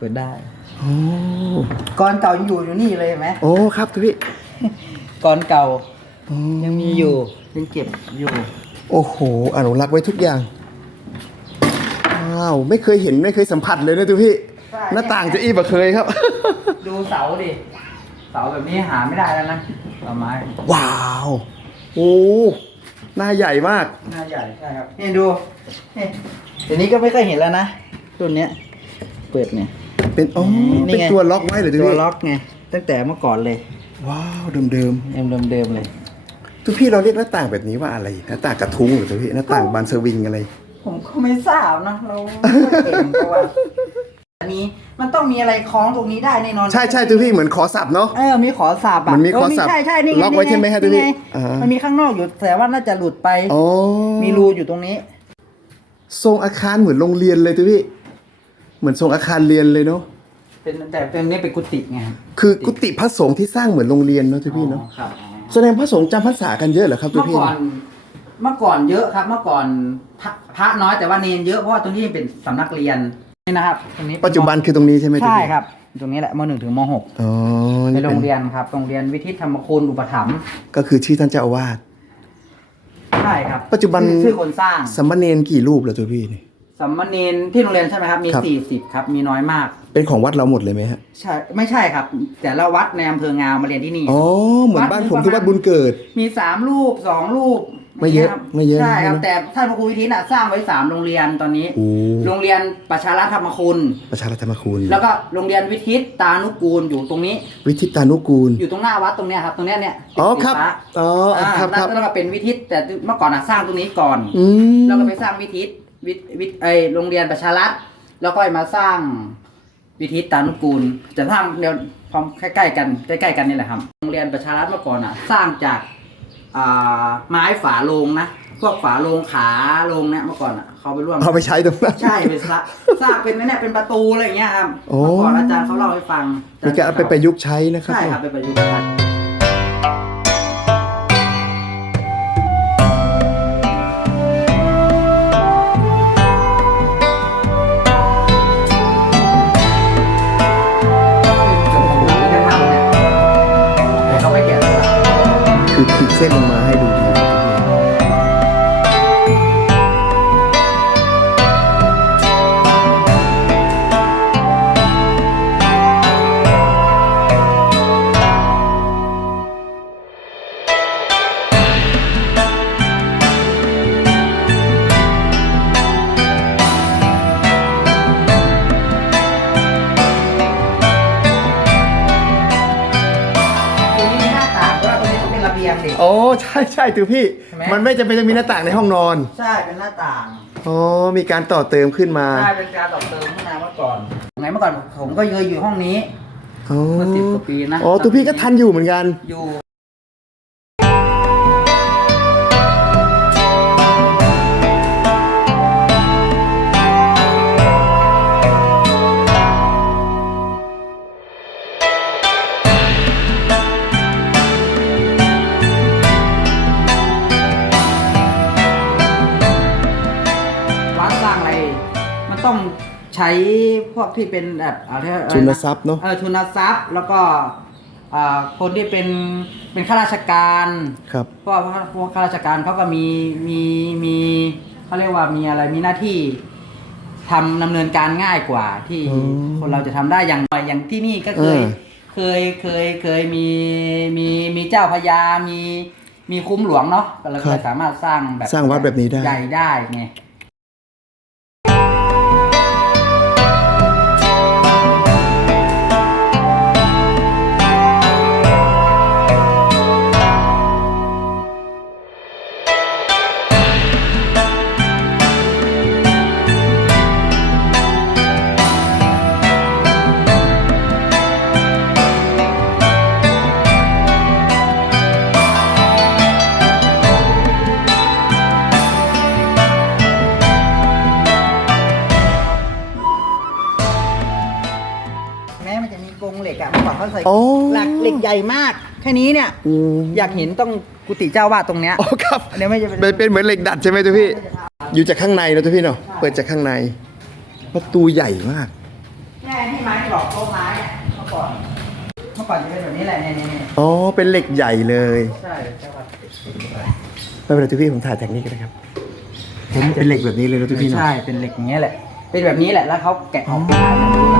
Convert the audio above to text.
เปิดได้ โอ้ก่อนเก่ายังอยู่อยู่นี่เลยเห็นไหมโอ้ครับทุกพี่ก่อนเก่าอ๋อยังมีอยู่ยังเก็บอยู่โอ้โหอนุรักษ์ไว้ทุกอย่างว้าวไม่เคยเห็นไม่เคยสัมผัสเลยนะทุกพี่ หน้าต่างจะอี้บ่เคยครับ ดูเสาดิเสาแบบนี้หาไม่ได้แล้วนะเสาไม้ว้าวโอ้หน้าใหญ่มากหน้าใหญ่ใช่ครับนี่ดูนี่เดี๋ยวนี้ก็ไม่ค่อยเห็นแล้วนะรุ่นเนี้ย เปิดเนี่ย เป็นอ๋อนี่เป็นไง ตัวล็อกไว้เหรอทุกตัวพี่ล็อกไงตั้งแต่เมื่อก่อนเลยว้าวเดิมเดิมเดิมเดิมเดิมเลย ๆทุกพี่เราเรียกหน้าต่างแบบนี้ว่าอะไรหน้าต่างกระทุ้งเหรือทุกพี่หน้าต่างบานเซอร์วิงอะไร ผมก็ไม่ทราบนะเราไม่เก่งเพราะว่าอันนี้มันต้องมีอะไรคล้องตรงนี้ได้แน่นอนใช่ใช่ทุกพี่เหมือนขอสับเนาะ เออมีขอสับอะมันมีขอสับเใช่ใช่นี่งล็อกไว้ใช่ไหมฮะนี่งตัวนี้นี่ไงมันมีข้างนอกอยู่แต่ว่าน่าจะหลุดไป อ๋อมีรูอยู่ตรงนี้ ทรงอาคารเหมือนโรงเรียนเลยทุกพี่ เหมือนทรงอาคารเรียนเลยเนาะเป็นแต่เป็นนี่เป็นกุฏิไงครับคือกุฏิพระสงฆ์ที่สร้างเหมือนโรงเรียนเนาะทุกพี่เนาะอ๋อครับแสดงพระสงฆ์จำพรรษากันเยอะเหรอครับทุกเมื่อพี่ก่อน เมื่อก่อนเยอะครับ เมื่อก่อนพระพระน้อยแต่ว่าเนนเยอะเพราะว่าตรงนี้เป็นสำนักเรียนนี่นะครับตรงนี้ปัจจุบันคือตรงนี้ใช่ไหมทุกใช่พี่ครับ ตรงนี้แหละมหนึ่งถึงมหกอ๋อในนี่โรเป็งนเรียนครับโรงเรียนวิทิตธรรมคุณอุปถัมภ์ก็คือชื่อท่านเจ้าอาวาส ใช่ครับปัจจุบัน ชื่อชื่อคนสร้าง สามเณรกี่รูปแล้วทุกพี่นี่ สามเณรที่โรงเรียนใช่ไหมครับ มีครับ สี่สิบครับ มีน้อยมาก เป็นของวัดเราหมดเลยไหมฮะใช่ไม่ใช่ครับ แต่ละวัดในอำเภองาวมาเรียนที่นี่ อ๋อเหมือนบ้านผมที่วัวัดดบุญเกิด มีสามลูกสองลูกไม่เยอะครับไม่เยอะใช่ครับนะแต่ท่านพระครูวิทิตน่ะสร้างไว้สามโรงเรียนตอนนี้ โอ้โรงเรียนประชารัฐธรรมคุณ ประชารัฐธรรมคุณแล้วก็โรงเรียนวิทิตตานุกูลอยู่ตรงนี้ วิทิตานุกูล อยู่ตรงหน้าวัดตรงเนี้ยครับ ตรงเนี้ยเนี่ยอ๋อติดครับฟ้าอ๋ออะครับครับ แล้วก็เป็นวิทิตแต่เมื่อก่อนอะสร้างตรงนี้ก่อน อืมแล้วก็ไปสร้างวิทิต วิทวิทไอโรงเรียนประชารัฐแล้วก็มาสร้างวิทิตตานุกูล จะสร้างเดียวพร้อมใกล้ๆกันใกล้ๆกันนี่แหละครับ โรงเรียนประชารัฐเมื่อก่อนอะ สร้างจากอ่าไม้ฝาโลงนะพวกฝาโลงขาโลงเนี่ยเมื่อก่อนอะเขาไปร่วมเอาไปใช้ตรงนั้นใช่เป็นสร้างสร้างเป็นเนี่ยเป็นประตูอะไรอย่างเงี้ยครับโอ้เมื่อก่อนอาจารย์เขาเล่าให้ฟังมีการเอาไปประยุกต์ใช้นะครับใช่ครับไปประยุกต์ใช้ คื ยงเด็ก โอ้ใช่ใช่ถือพี่ ใช่ไหม มันไม่จำเป็นจะมีหน้าต่างในห้องนอนใช่เป็นหน้าต่างอ๋อมีการต่อเติมขึ้นมาใช่เป็นการต่อเติมขึ้นมาเมื่อก่อนไงเมื่อก่อนผมก็เคยอยู่ห้องนี้อ๋อเมื่อ10กว่าปีนะ อ๋อตัวพี่ก็ทันอยู่เหมือนกัน อยู่ สร้างอะไร มันต้องใช้พวกที่เป็นแบบอะไรอะไระทุนทรัพย์เนอะ เออทุนทรัพย์แล้วก็อ่าคนที่เป็นเป็นข้าราชการ ครับ เพราะว่าพวกข้าราชการเขาก็มีมีมีเขาเรียกว่ามีอะไรมีหน้าที่ทำดำเนินการง่ายกว่าที่อืมคนเราจะทำได้อย่างอย่างที่นี่ก็เคย เออ เคยเคยเคยมีมีมีเจ้าพญามีมีคุ้มหลวงเนาะก็เลยสามารถสร้างแบบสร้างวัดแบบนี้ได้ ใหญ่ได้ไง อะเมื่อก่อนเขาใส่โอ้ หลักเหล็กใหญ่มาก แค่นี้เนี่ยอืมอยากเห็นต้องกุฏิเจ้าวาดตรงเนี้ย อ๋อครับอันนี้ไม่จะเป็น เป็นเป็นเหมือนเหล็กดัดใช่ไหมตัวพี่ อยู่จากข้างในนะตัวพี่เนาะ เปิดจากข้างใน ประตูใหญ่มากเนี่ยช่ที่ไม้กรอบโต๊ะไม้อะเมื่อก่อน เมื่อก่อนจะเป็นแบบนี้แหละเนี่ยเนี่ยเนี่ยอ๋อ เป็นเหล็กใหญ่เลย ใช่ใช่ครับไม่เป็นไรทุกพี่ผมถ่ายจากนี้ก็ได้ครับเห็นเป็นเหล็กแบบนี้เลยนะทุกพี่เนอะใช่ เป็นเหล็กอย่างเงี้ยแหละ เป็นแบบนี้แหละ แล้วเขาแกะออกมาเนี่ย